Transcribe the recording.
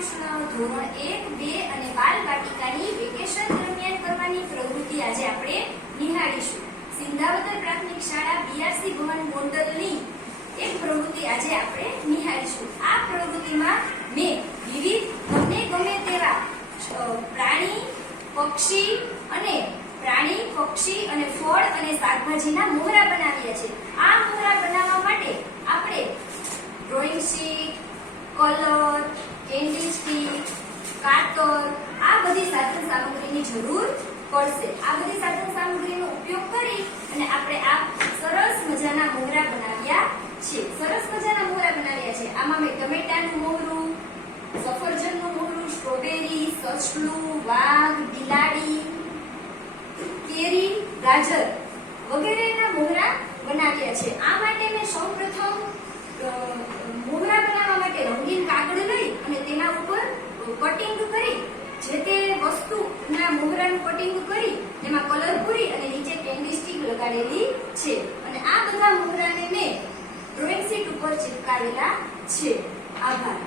કૃષ્ણ ધોરણ 1, 2 અને બાલવાટિકાની વેકેશન દરમિયાન કરવાની પ્રવૃત્તિ આજે આપણે નિહાળીશું. સિંધાવદર પ્રાથમિક શાળા બીઆરસી ભવન ગોંડલની એક પ્રવૃત્તિ આજે આપણે નિહાળીશું. આ પ્રવૃત્તિમાં મેં વિવિધ તમને ગમે તેવા પ્રાણી, પક્ષી અને ફળ અને શાકભાજીના મોહરા બનાવ્યા છે. આ મોહરા બનાવવા માટે આપણે drawing sheet, colour, candy stick, કાતર આ બધી સાધન સામગ્રીની જરૂર પડશે. આ બધી સાધન સામગ્રીનો ઉપયોગ કરી અને આપણે આ સરસ મજાના મોહરા બનાવ્યા છે. આમાં મેં ટમેટાનું મોહરું, સફરજનનું મોહરું, સ્ટ્રોબેરી, સસલું, વાઘ, બિલાડી, કેરી, ગાજર વગેરેના મોહરા બનાવ્યા છે. આ માટે મેં સૌપ્રથમ મોહરા બનાવવા માટે રંગીન કાગળ લઈ અને તેના ઉપર કટિંગ કરી જે તે વસ્તુના મોહરાનું કટિંગ કરી તેમાં કલર પૂરી અને નીચે કેન્ડી સ્ટિક લગાડેલી છે. અને આ બધા મોહરાને મેં ડ્રોઈંગ શીટ ઉપર ચિપકાવેલા છે. આભાર.